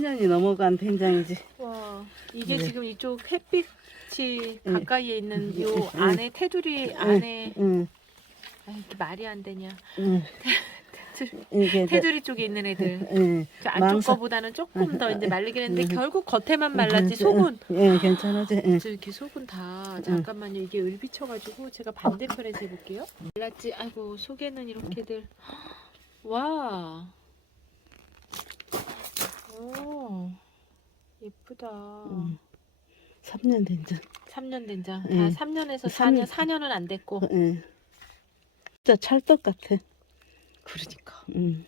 10년이 넘어간 된장이지. 와 이게 네. 지금 이쪽 햇빛이 응. 가까이에 있는 요 응. 안에 테두리 안에. 응, 아, 이게 말이 안 되냐. 응. 테두리, 이게 이제, 테두리 쪽에 있는 애들. 응, 저 안쪽 망사- 거보다는 조금 더 이제 말리긴 했는데 응. 결국 겉에만 말랐지. 속은. 응, 괜찮아지. 이렇게 속은 다. 잠깐만요. 이게 을비쳐가지고 제가 반대편에서 해볼게요. 말랐지. 아이고 속에는 이렇게들. 와 오, 예쁘다 응. 3년 된 장. 3년 된장 다 응. 3년에서 삼 4년 년. 4년은 안 됐고 응. 진짜 찰떡 같아. 그러니까 응.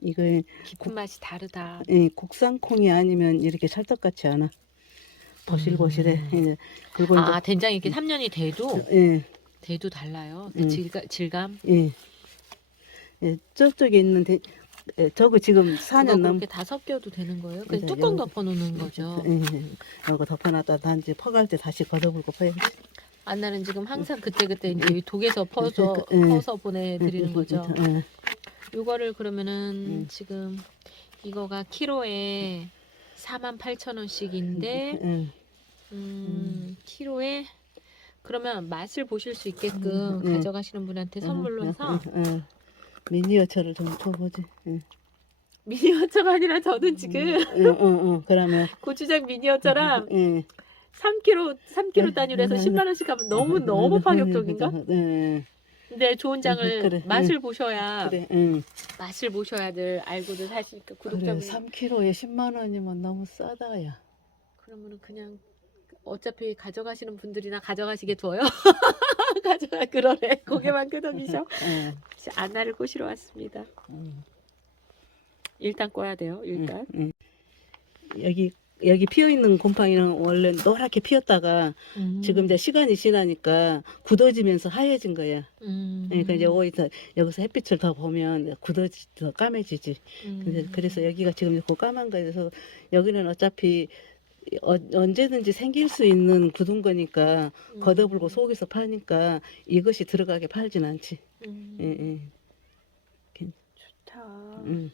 이거 깊은 맛이 다르다 이 국산 콩이 아니면 이렇게 찰떡같지 않아. 보실보실해. 음. 이제 그리고 아 된장이 이렇게 3년이 돼도 예, 돼도 달라요 그 음. 질감, 질감 예. 예, 저쪽에 있는 데, 예, 저거 지금 4년 그거 넘. 그렇게 다 섞여도 되는 거예요? 그냥 이제 뚜껑 여기- 덮어놓는 거죠 예, 예. 이거 덮어놨다 단지 퍼갈 때 다시 걷어불고 퍼야지. 안나는 지금 항상 그때그때 이제 이 독에서 퍼서 음. 퍼서 보내드리는 거죠. 예, 요거를 그러면은 음. 지금 이거가 키로에 48,000원씩인데 예. 음, 키로에 그러면 맛을 보실 수 있게끔 음, 음. 가져가시는 분한테 선물로 해서 예, 예. 미니어처를 좀 줘보지. 예. 미니어처가 아니라 저는 지금 응, 응, 응. 그러면 고추장 미니어처랑 예. 3kg 3kg 음, 단위로 해서 음, 10만 원씩 하면 너무 너무 파격적인가? 예. 근데 좋은 장을 음, 그래, 맛을 보셔야 그래. 응. 맛을 보셔야들 알고들 사시니까 그래. 구독자분 3kg에 10만 원이면 너무 싸다야. 그러면은 그냥 어차피 가져가시는 분들이나 가져가시게 둬요. 가져가 그러래 고개만 끄덕이셔. 예. 안나를 꼬시러 왔습니다. 음. 일단 꺼야 돼요. 일단. 응, 응. 여기 여기 피어 있는 곰팡이는 원래 노랗게 피었다가 음. 지금 이제 시간이 지나니까 굳어지면서 하얘진 거야. 음. 그러니까 이제 여기서 여기서 햇빛을 더 보면 굳어지 더 까매지지. 음. 그래서 여기가 지금 그 까만 거여서 여기는 어차피 어, 언제든지 생길 수 있는 굳은 거니까 음. 걷어불고 속에서 파니까 이것이 들어가게 팔진 않지. 음. 예, 예. 좋다. 음,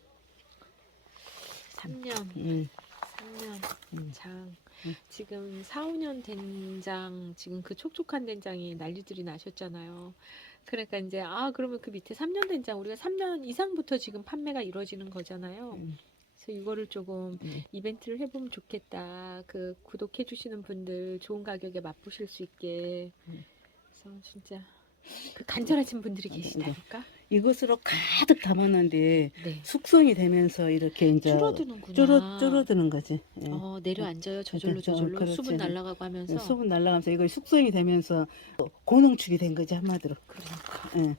3년. 음, 3년 음. 장 음. 지금 4, 5년 된장 지금 그 촉촉한 된장이 난리들이 나셨잖아요. 그러니까 이제 아 그러면 그 밑에 3년 된장 우리가 3년 이상부터 지금 판매가 이루어지는 거잖아요. 음. 그래서 이거를 조금 음. 이벤트를 해보면 좋겠다. 그 구독해 주시는 분들 좋은 가격에 맛보실 수 있게. 음. 그래서 진짜 그 간절하신 분들이 계시다니까. 이것으로 가득 담았는데 네. 숙성이 되면서 이렇게 이제 줄어드는구나. 줄어 줄어드는 거지. 예. 어 내려앉아요. 저절로 그렇죠. 저절로 그렇지. 수분 날아가고 하면서. 수분 날라가면서 이거 숙성이 되면서 고농축이 된 거지 한마디로. 그러니까. 예.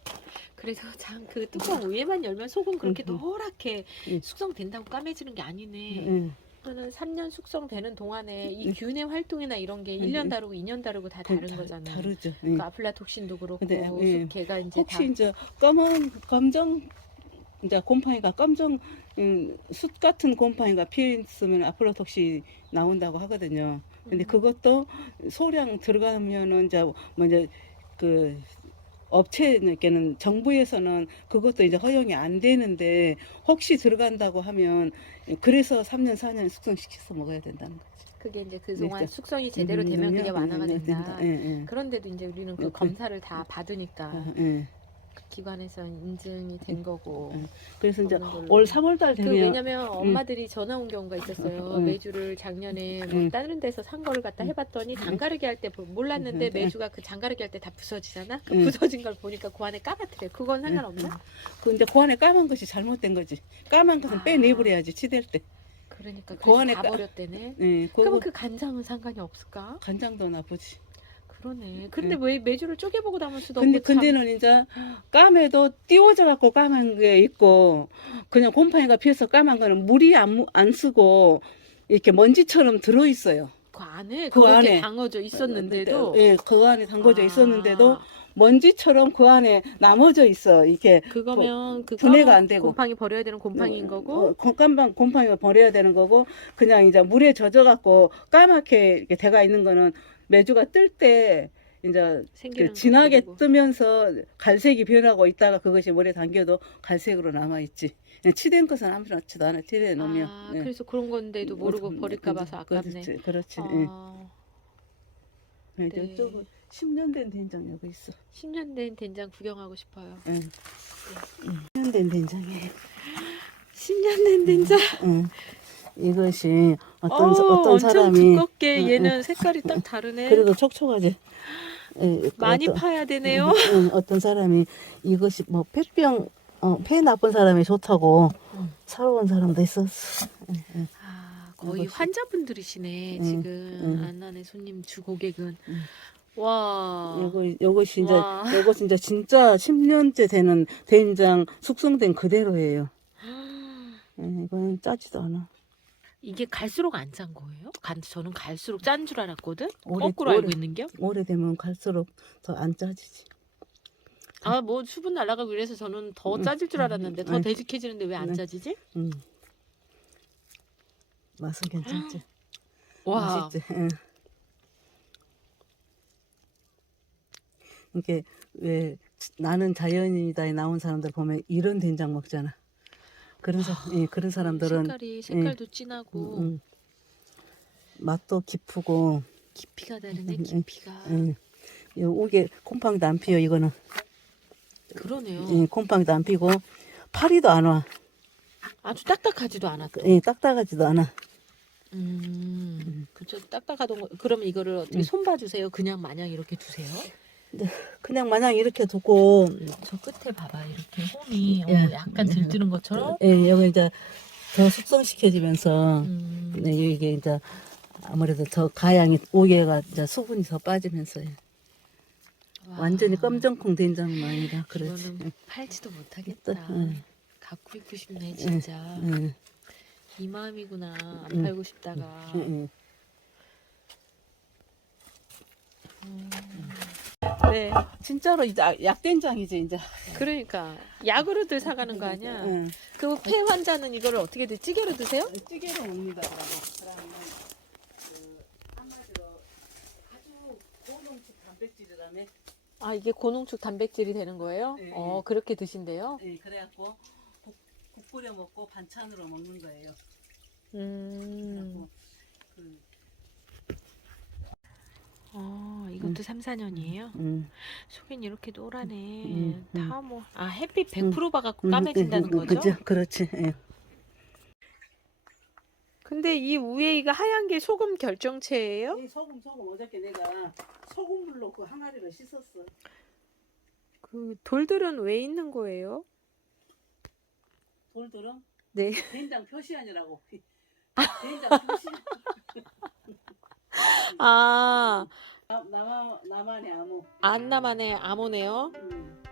그래서 참그 뚜껑 위에만 열면 속은 그렇게 음, 음. 노랗게 음. 숙성된다고 까매지는 게 아니네. 예. 저는 3년 숙성되는 동안에 이 음. 균의 활동이나 이런 게 음, 1년 음. 다르고 2년 다르고 다그 다른 다- 거잖아요. 다르죠. 예. 그 아플라톡신도 그렇고 근데, 예. 걔가 이제 혹시 다 이제 검은 검정 이제 곰팡이가 검정 음, 숯 같은 곰팡이가 피어 있으면 아플라톡시 나온다고 하거든요. 근데 음. 그것도 소량 들어가면은 이제 먼저 그 업체에게는 정부에서는 그것도 이제 허용이 안 되는데 혹시 들어간다고 하면 그래서 3년 4년 숙성시켜서 먹어야 된다는 거지. 그게 이제 그동안 이제 숙성이 제대로 음, 되면 그게 음, 완화가 음, 된다. 예, 예. 그런데도 이제 우리는 그 그- 검사를 다 받으니까 아, 예. 그 기관에서 인증이 된 거고. 음. 그래서 이제 걸로. 올 3월달 그 되면 왜냐면 엄마들이 전화 온 경우가 있었어요. 음. 매주를 작년에 뭐 음. 다른 데서 산 거를 갖다 음. 해봤더니 장가르기 할 때 몰랐는데 음. 매주가 그 장가르기 할 때 다 부서지잖아. 그 음. 부서진 걸 보니까 그 안에 까맣더래. 그건 상관없나? 그 안에 까만 것이 잘못된 거지. 까만 것은 아. 빼내버려야지 치댈 때. 그러니까 그 안에 다 까- 버렸대네. 예, 그러면 그거 그 간장은 상관이 없을까? 간장도 나쁘지. 그러네. 근데 왜 매주를 쪼개보고 담을 수도 근데 없고 참- 근데는 이제 까매도 띄워져 갖고 까만 게 있고 그냥 곰팡이가 피어서 까만 거는 물이 안, 무- 안 쓰고 이렇게 먼지처럼 들어 있어요. 그 안에 그 그렇게 안에. 담궈져 있었는데도 예, 그 안에 담궈져 아, 있었는데도 먼지처럼 그 안에 남아져 있어. 이렇게 그거면 그 분해가 안 되고. 곰팡이 버려야 되는 곰팡이인 거고 어, 곰- 깜방 곰팡이가 버려야 되는 거고 그냥 이제 물에 젖어 갖고 까맣게 이렇게 돼가 있는 거는 매주가 뜰 때 이제 그 진하게 것들이고. 뜨면서 갈색이 변하고 있다가 그것이 물에 담겨도 갈색으로 남아 있지. 치댄 것은 아무렇지도 않아. 티에 놓으면. 아, 네. 그래서 그런 건데도 모르고 음, 버릴까 근데 봐서 아깝네. 그렇지, 그렇지. 예. 아, 네. 네. 이쪽은 10년 된 된장 여기 있어. 10년 된 된장 구경하고 싶어요. 예. 10년 된 된장이에요. 10년 된 된장. 응. 이것이 어떤 어, 어떤 엄청 사람이 두껍게 응, 얘는 색깔이 딱 다르네. 그리고 촉촉하지. 예, 많이 어떤- 파야 되네요. 응, 어떤 사람이 이것이 뭐 폐병 어, 폐 나쁜 사람이 좋다고 응. 사러 온 사람도 있었어. 응, 응. 아, 거의 이것이- 환자분들이시네 응, 지금 응. 안나네 손님 주 고객은. 응. 와. 요거 요것이 이제 와. 요것이 이제 진짜 10년째 되는 된장 숙성된 그대로예요. 예, 이거는 짜지도 않아. 이게 갈수록 안 짠 거예요? 간, 저는 갈수록 짠 줄 알았거든. 오래- 거꾸로 알고 오래- 있는겨? 오래되면 갈수록 더 안 짜지지. 아, 뭐 수분 날아가고 이래서 저는 더 응, 짜질 줄 응, 알았는데 더 응. 되직해지는데 왜안 응. 짜지지? 음. 맛은 괜찮지. 와. 맛있지. 응. 이게 왜 나는 자연인이다에 나온 사람들 보면 이런 된장 먹잖아. 그런 사, 예, 그런 사람들은 색깔이 색깔도 진하고 음, 음. 맛도 깊고 깊이가 다르네 음, 음, 깊이가. 음. 이 옥에 곰팡이도 안 피어 이거는 그러네요. 예, 곰팡이도 안 피고 파리도 안 와. 아주 딱딱하지도 않았고. 예, 딱딱하지도 않아. 음, 그죠. 딱딱하던 거. 그러면 이거를 어떻게 음. 손봐 주세요? 그냥 마냥 이렇게 두세요? 그냥 마냥 이렇게 두고 저 끝에 봐봐 이렇게 홈이 예. 어, 약간 들뜨는 것처럼. 예, 여기 이제 더 숙성시켜지면서 음, 네, 이게 이제 아무래도 더 가양이 오개가 이제 수분이 더 빠지면서 와, 완전히 검정콩 된장은 아니라 그렇지. 이거는 팔지도 못하겠다. 또, 응. 갖고 있고 싶네 진짜. 응, 이 마음이구나. 안 응. 팔고 싶다가. 응, 응. 음. 네. 진짜로 이제 약된장이지 이제. 그러니까 약으로들 사가는 거 아니야? 응. 그 폐 환자는 이거를 어떻게 드 찌개로 드세요? 찌개로 먹는다 그러고. 그러면 그 한마디로 아주 고농축 단백질이라며. 아 이게 고농축 단백질이 되는 거예요? 네. 어 그렇게 드신대요? 예, 그래갖고 국, 국 끓여 먹고 반찬으로 먹는 거예요. 음. 그래갖고 그, 삼 3, 4년이에요? 음. 속엔 이렇게 노라네. 음, 음. 다 뭐. 아 햇빛 100% 봐갖고 음, 까매진다는 음, 음, 거죠? 그죠? 그렇지. 예. 근데 이 위에 이거 하얀 게 소금 결정체예요? 이 소금 소금 어저께 내가 소금물로 그 항아리를 씻었어. 그 돌들은 왜 있는 거예요? 돌들은 네. 된장 표시하느라고. 된장 표시. 아 나- 나만 나만의 암호. 안나만의 암호네요. 음.